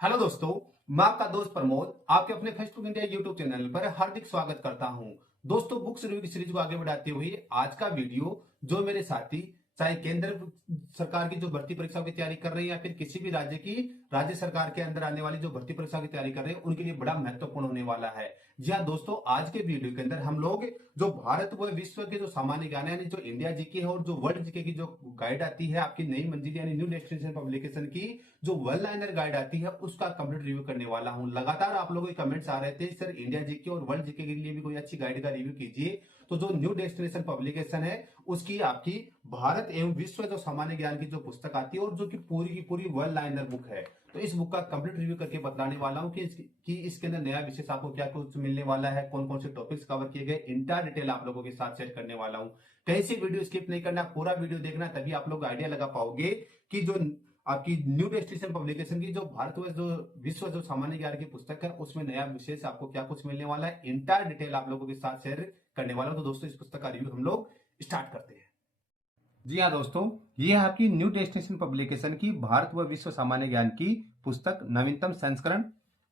Hello दोस्तों, मैं आपका दोस्त प्रमोद आपके अपने फेसबुक इंडिया यूट्यूब चैनल पर हार्दिक स्वागत करता हूं। दोस्तों, बुक्स रिव्यू की सीरीज को आगे बढ़ाते हुए आज का वीडियो जो मेरे साथी चाहे केंद्र सरकार की जो भर्ती परीक्षाओं की तैयारी कर रहे हैं या फिर किसी भी राज्य की राज्य सरकार के अंदर आने वाली जो भर्ती परीक्षाओं की तैयारी कर रहे हैं उनके लिए बड़ा महत्वपूर्ण होने वाला है। जी हाँ दोस्तों, आज के वीडियो के अंदर हम लोग जो भारत व विश्व के जो सामान्य ज्ञान है यानी जो इंडिया जीके है और जो वर्ल्ड जीके की जो गाइड आती है आपकी नई मंजिल यानी न्यू डेस्टिनेशन पब्लिकेशन की जो वन लाइनर गाइड आती है उसका कंप्लीट रिव्यू करने वाला हूं। लगातार आप लोगों के कमेंट्स आ रहे थे सर इंडिया जीके और वर्ल्ड जीके के लिए भी कोई अच्छी गाइड का रिव्यू कीजिए। तो जो न्यू डेस्टिनेशन पब्लिकेशन है उसकी आपकी भारत एवं विश्व जो सामान्य ज्ञान की जो पुस्तक आती है और जो की पूरी वन लाइनर बुक है, तो इस बुक का कंप्लीट रिव्यू करके बताने वाला हूं कि इसके अंदर नया विशेष आपको क्या कुछ मिलने वाला है, कौन कौन से टॉपिक्स कवर किए गए, इंटायर डिटेल आप लोगों के साथ शेयर करने वाला हूं। कहीं से वीडियो स्किप नहीं करना, पूरा वीडियो देखना, तभी आप लोग आइडिया लगा पाओगे कि जो आपकी न्यू डेस्टिनेशन पब्लिकेशन की जो भारत व जो विश्व जो सामान्य ज्ञान की पुस्तक है उसमें नया विशेष आपको क्या कुछ मिलने वाला है, इंटायर डिटेल आप लोगों के साथ शेयर करने वाला हूं। तो दोस्तों, इस पुस्तक का रिव्यू हम लोग स्टार्ट करते हैं। जी हाँ दोस्तों, ये है आपकी न्यू डेस्टिनेशन पब्लिकेशन की भारत व विश्व सामान्य ज्ञान की पुस्तक नवीनतम संस्करण।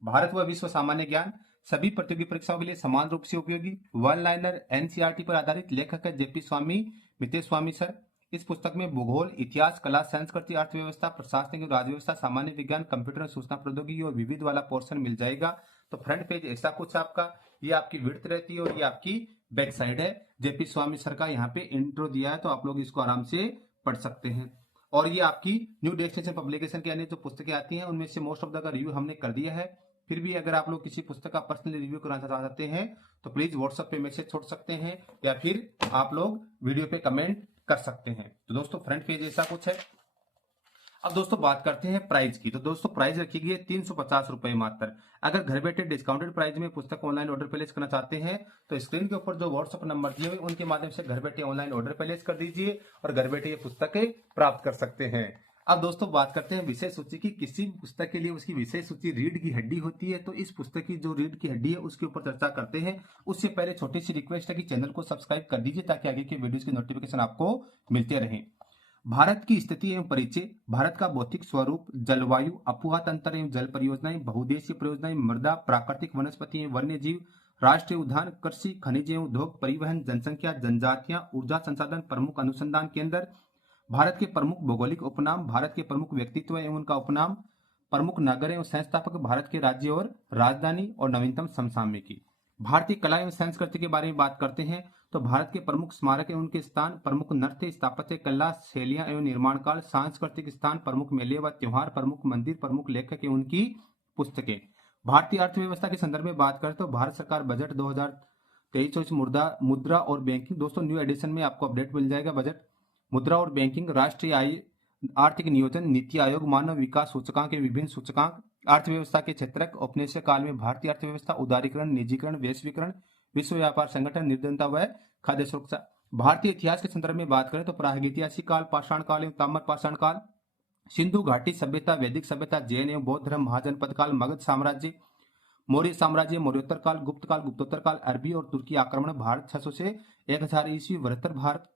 भारत व विश्व सामान्य ज्ञान सभी प्रतियोगी परीक्षाओं के लिए समान रूप से उपयोगी, वन लाइनर एनसीईआरटी पर आधारित। लेखक है जेपी स्वामी, मितेश स्वामी सर। इस पुस्तक में भूगोल, इतिहास, कला, संस्कृति, अर्थव्यवस्था, प्रशासनिक और राज्य सामान्य विज्ञान, कंप्यूटर और सूचना प्रौद्योगिकी और विविध वाला पोर्शन मिल जाएगा। तो फ्रंट पेज ऐसा कुछ आपका, ये आपकी विड्थ रहती है और ये आपकी बैक साइड है। जेपी स्वामी सर का यहाँ पे इंट्रो दिया है, तो आप लोग इसको आराम से पढ़ सकते हैं। और ये आपकी न्यू डेस्टिनेशन पब्लिकेशन के अन्य जो पुस्तकें आती हैं उनमें से मोस्ट ऑफ द का रिव्यू हमने कर दिया है। फिर भी अगर आप लोग किसी पुस्तक का पर्सनली रिव्यू कराना चाहते हैं तो प्लीज व्हाट्सएप पे मैसेज छोड़ सकते हैं या फिर आप लोग वीडियो पे कमेंट कर सकते हैं। तो दोस्तों, फ्रंट पेज ऐसा कुछ है। अब दोस्तों बात करते हैं प्राइस की। तो दोस्तों, प्राइस रखी गई है 350 रुपए मात्र। अगर घर बैठे डिस्काउंटेड प्राइस में पुस्तक ऑनलाइन ऑर्डर प्लेस करना चाहते हैं तो स्क्रीन के ऊपर जो व्हाट्सएप नंबर दिए हुए उनके माध्यम से घर बैठे ऑनलाइन ऑर्डर प्लेस कर दीजिए और घर बैठे ये पुस्तकें प्राप्त कर सकते हैं। अब दोस्तों बात करते हैं विषय सूची की। किसी भी पुस्तक के लिए उसकी विषय सूची रीढ़ की हड्डी होती है, तो इस पुस्तक की जो रीढ़ की हड्डी है उसके ऊपर चर्चा करते हैं। उससे पहले छोटी सी रिक्वेस्ट है कि चैनल को सब्सक्राइब कर दीजिए ताकि आगे के वीडियोस की नोटिफिकेशन आपको मिलते रहे। भारत की स्थिति एवं परिचय। भारत का भौतिक स्वरूप, जलवायु, अफवाह तंत्र एवं जल परियोजनाएं, बहुउद्देशीय परियोजनाएं, मृदा, प्राकृतिक वनस्पति एवं वन्य जीव, राष्ट्रीय उद्यान, कृषि, खनिज एवं उद्योग, परिवहन, जनसंख्या, जनजातियां, ऊर्जा संसाधन, प्रमुख अनुसंधान केंद्र, भारत के प्रमुख भौगोलिक उपनाम, भारत के प्रमुख व्यक्तित्व एवं उनका उपनाम, प्रमुख नगर एवं संस्थापक, भारत के राज्य और राजधानी और नवीनतम समसामयिकी। भारतीय कला एवं संस्कृति के बारे में बात करते हैं तो भारत के प्रमुख स्मारक एवं उनके स्थान, प्रमुख नृत्य, स्थापत्य कला शैलियां एवं निर्माण काल, सांस्कृतिक स्थान, प्रमुख मेले व त्योहार, प्रमुख मंदिर, प्रमुख लेखक एवं उनकी पुस्तकें। भारतीय अर्थव्यवस्था के संदर्भ में बात करें तो भारत सरकार बजट 2023-24 मुद्रा और बैंकिंग। दोस्तों, न्यू एडिशन में आपको अपडेट मिल जाएगा। बजट, मुद्रा और बैंकिंग, राष्ट्रीय आय आर्थिक नियोजन, नीति आयोग, मानव विकास सूचकांक के विभिन्न सूचकांक, अर्थव्यवस्था के क्षेत्रक, औपनिवेशिक काल में भारतीय अर्थव्यवस्था, उदारीकरण, निजीकरण, वैश्वीकरण, विश्व व्यापार संगठन, निर्धनता व खाद्य सुरक्षा। भारतीय इतिहास के संदर्भ में बात करें तो प्रागैतिहासिक काल, पाषाण काल एवं ताम्र पाषाण काल, सिंधु घाटी सभ्यता, वैदिक सभ्यता, जैन एवं बौद्ध धर्म, महाजनपद काल, मगध साम्राज्य, मौर्य साम्राज्य, मौर्योत्तर काल, गुप्त काल, गुप्तोत्तर काल, अरबी और तुर्की आक्रमण, भारत 600 से 1000 ईस्वी, बृहत्तर भारत,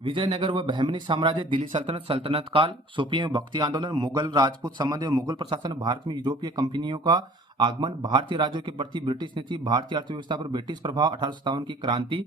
विजयनगर व बहमनी साम्राज्य, दिल्ली सल्तनत, सल्तनत काल, सूफी एवं भक्ति आंदोलन, मुगल राजपूत संबंध एवं मुगल प्रशासन, भारत में यूरोपीय कंपनियों का आगमन, भारतीय राज्यों के प्रति ब्रिटिश नीति, भारतीय अर्थव्यवस्था पर ब्रिटिश प्रभाव, 1857 की क्रांति,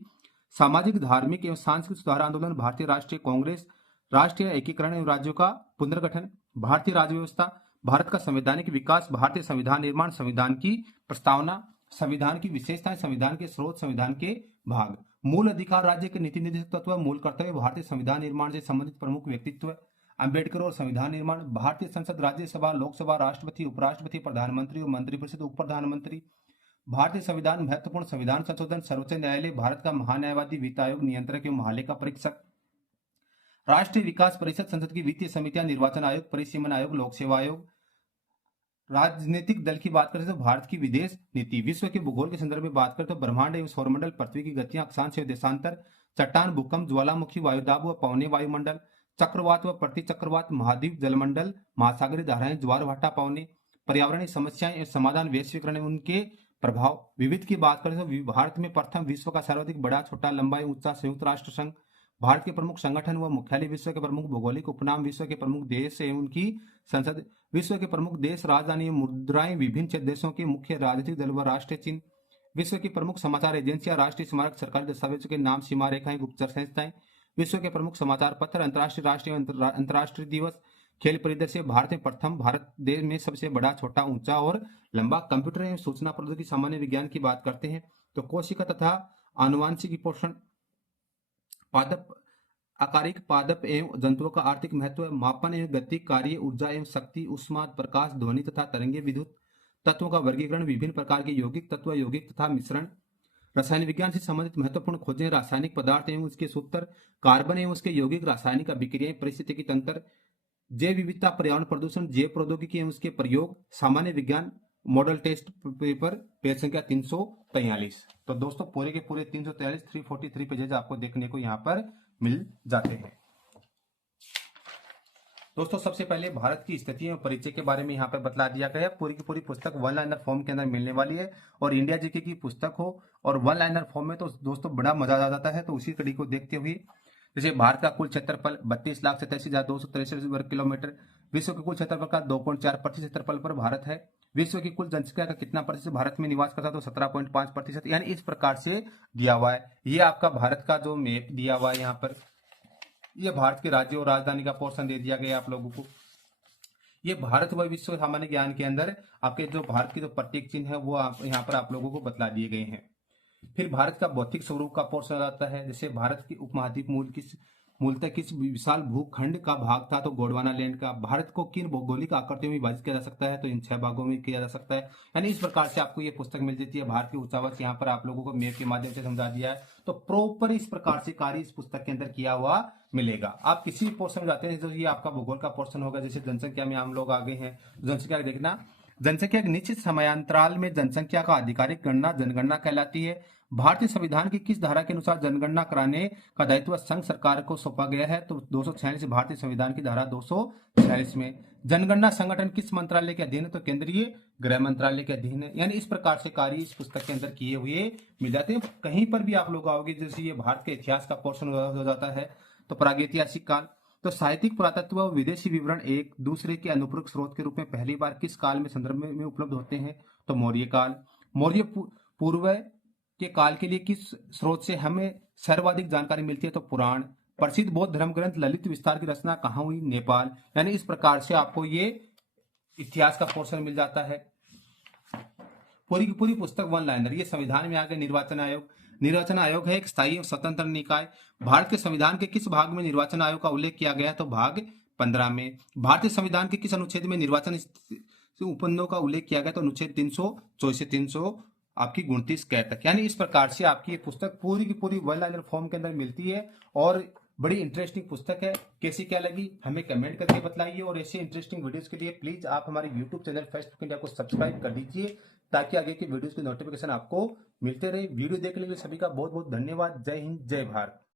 सामाजिक, धार्मिक एवं सांस्कृतिक सुधार आंदोलन, भारतीय राष्ट्रीय कांग्रेस, राष्ट्रीय एकीकरण एवं राज्यों का पुनर्गठन, भारतीय राज्य व्यवस्था, भारत का संवैधानिक विकास, भारतीय संविधान निर्माण, संविधान की प्रस्तावना, संविधान की विशेषताएं, संविधान के स्रोत, संविधान के भाग, मूल अधिकार, राज्य के नीति निर्देशक तत्व, मूल कर्तव्य, भारतीय संविधान निर्माण से संबंधित प्रमुख व्यक्तित्व, अंबेडकर और संविधान निर्माण, भारतीय संसद, राज्यसभा, लोकसभा, राष्ट्रपति, उपराष्ट्रपति, प्रधानमंत्री और मंत्रिपरिषद, उप प्रधानमंत्री, भारतीय संविधान, महत्वपूर्ण संविधान संशोधन, सर्वोच्च न्यायालय, भारत का महान्यायवादी, वित्त आयोग, नियंत्रक एवं महालेखा परीक्षक, राष्ट्रीय विकास परिषद, संसद की वित्तीय समितियां, निर्वाचन आयोग, परिसीमन आयोग, लोक सेवा आयोग। राजनीतिक दल की बात करें तो भारत की विदेश नीति। विश्व के भूगोल के संदर्भ में बात करें तो ब्रह्मांड एवं सौरमंडल, पृथ्वी की गतियां, अक्षांश एवं देशांतर, चट्टान, भूकंप, ज्वालामुखी, वायुदाब व पवने, वायुमंडल, चक्रवात व प्रतिचक्रवात, महाद्वीप, जलमंडल, महासागरीय धाराएं, ज्वार भाटा, पवने, पर्यावरणीय समस्याएं एवं समाधान, वैश्वीकरण एवं उनके प्रभाव। विविध की बात करें तो भारत में प्रथम विश्व का सर्वाधिक बड़ा, छोटा, लंबा एवं ऊंचा संयुक्त राष्ट्र संघ, भारत के प्रमुख संगठन व मुख्यालय, विश्व के प्रमुख भौगोलिक उपनाम, विश्व के प्रमुख देश एवं उनकी संसद, विश्व के प्रमुख देश, राजधानी एवं मुद्राएं, विभिन्न देशों के मुख्य राजनीतिक दल व राष्ट्रीय चिन्ह, विश्व की प्रमुख समाचार एजेंसियां, राष्ट्रीय स्मारक, सरकारी दस्तावेजों के नाम, सीमा रेखाएं, गुप्तचर संस्थाएं, विश्व के प्रमुख समाचार पत्र, अंतर्राष्ट्रीय, राष्ट्रीय अंतर्राष्ट्रीय दिवस, खेल परिदृश्य, भारत में प्रथम, भारत देश में सबसे बड़ा, छोटा, ऊंचा और लंबा कंप्यूटर एवं सूचना प्रौद्योगिकी, सामान्य विज्ञान की बात करते हैं तो कोशिका तथा आनुवांशिक पोषण, पादप, आकारिक, पादप एवं जंतुओं का आर्थिक महत्व, मापन एवं गति, कार्य, ऊर्जा एवं शक्ति, उष्मा, प्रकाश, ध्वनि तथा तरंगे, विद्युत तत्वों का वर्गीकरण, विभिन्न प्रकार के यौगिक तत्व, यौगिक तथा मिश्रण, रसायन विज्ञान से संबंधित महत्वपूर्ण खोजें, रासायनिक पदार्थ एवं उसके सूत्र, कार्बन एवं उसके यौगिक, रासायनिक अभिक्रियाएं, परिस्थितिकी तंत्र, जैव विविधता, पर्यावरण प्रदूषण, जैव प्रौद्योगिकी एवं उसके प्रयोग, सामान्य विज्ञान, मॉडल टेस्ट पेपर, पेज संख्या 343। तो दोस्तों पूरे के पूरे 343 पेजेज आपको देखने को यहाँ पर मिल जाते हैं। दोस्तों सबसे पहले भारत की स्थिति एवं परिचय के बारे में यहाँ पर बतला दिया गया है। पूरी की पूरी पुस्तक वन लाइनर फॉर्म के अंदर मिलने वाली है और इंडिया जीके की पुस्तक हो और वन लाइनर फॉर्म में तो दोस्तों बड़ा मजा आ जाता है। तो उसी कड़ी को देखते हुए जैसे भारत का कुल क्षेत्रफल 32,87,263 वर्ग किलोमीटर, विश्व के कुल क्षेत्रफल का 2.4% क्षेत्रफल पर भारत है, विश्व की कुल जनसंख्या का कितना प्रतिशत भारत में निवास करता है तो 17.5%, यानी इस प्रकार से दिया हुआ है। ये आपका भारत का जो मैप दिया हुआ है यहाँ पर, ये भारत के राज्य और राजधानी का पोर्शन दे दिया गया आप लोगों को। ये भारत व विश्व सामान्य ज्ञान के अंदर आपके जो भारत की जो प्रतीक चिन्ह है वो आप यहाँ पर आप लोगों को बतला दिए गए हैं। फिर भारत का भौतिक स्वरूप का पोर्शन आता है, जैसे भारत की उपमहाद्वीप मूलतः किस विशाल भूखंड का भाग था तो गोंडवाना लैंड का, भारत को किन भौगोलिक आकृतियों में विभाजित किया जा सकता है तो इन 6 भागों में किया जा सकता है। यानी इस प्रकार से आपको ये पुस्तक मिल जाती है। भारत की उच्चावच यहाँ पर आप लोगों को मैप के माध्यम से समझा दिया है। तो प्रॉपर इस प्रकार से कार्य इस पुस्तक के अंदर किया हुआ मिलेगा। आप किसी भी पोर्शन में जाते हैं तो ये आपका भूगोल का पोर्शन होगा। जैसे जनसंख्या में हम लोग आगे हैं, जनसंख्या देखना, जनसंख्या एक निश्चित समयांतराल में जनसंख्या का आधिकारिक गणना जनगणना कहलाती है। भारतीय संविधान की किस धारा के अनुसार जनगणना कराने का दायित्व संघ सरकार को सौंपा गया है तो 246 भारतीय संविधान की धारा 246 में। जनगणना संगठन किस मंत्रालय के अधीन है तो केंद्रीय गृह मंत्रालय के अधीन है। यानी इस प्रकार से कार्य इस पुस्तक के अंदर किए हुए मिल जाते हैं। कहीं पर भी आप लोग आओगे, जैसे ये भारत के इतिहास का पोर्शन हो जाता है तो प्रागैतिहासिक काल, तो साहित्यिक पुरातत्व व विदेशी विवरण एक दूसरे के अनुपूरक स्रोत के रूप में पहली बार किस काल में संदर्भ में उपलब्ध होते हैं तो मौर्य काल। मौर्य पूर्व के काल के लिए किस स्रोत से हमें सर्वाधिक जानकारी मिलती है तो पुराण। प्रसिद्ध बौद्ध धर्म ग्रंथ ललित विस्तार की रचना कहाँ हुई, नेपाल। यानी इस प्रकार से आपको ये इतिहास का पोर्शन मिल जाता है। पूरी की पूरी पुस्तक वन लाइनर। ये संविधान में आ गया निर्वाचन आयोग। निर्वाचन आयोग है एक स्थायी और स्वतंत्र निकाय। भारत के संविधान के किस भाग में निर्वाचन आयोग का उल्लेख किया गया तो भाग 15 में। भारतीय संविधान के किस अनुच्छेद में निर्वाचन उपबंधों का उल्लेख किया गया तो अनुच्छेद 324 से 300 आपकी 29 कै तक। यानी इस प्रकार से आपकी ये पुस्तक पूरी की पूरी वन लाइनर फॉर्म के अंदर मिलती है और बड़ी इंटरेस्टिंग पुस्तक है। कैसी क्या लगी हमें कमेंट करके बताइए और ऐसे इंटरेस्टिंग वीडियोस के लिए प्लीज आप हमारे यूट्यूब चैनल फेसबुक इंडिया को सब्सक्राइब कर दीजिए ताकि आगे की वीडियोस की नोटिफिकेशन आपको मिलते रहे। वीडियो देखने के लिए सभी का बहुत बहुत धन्यवाद। जय हिंद, जय भारत।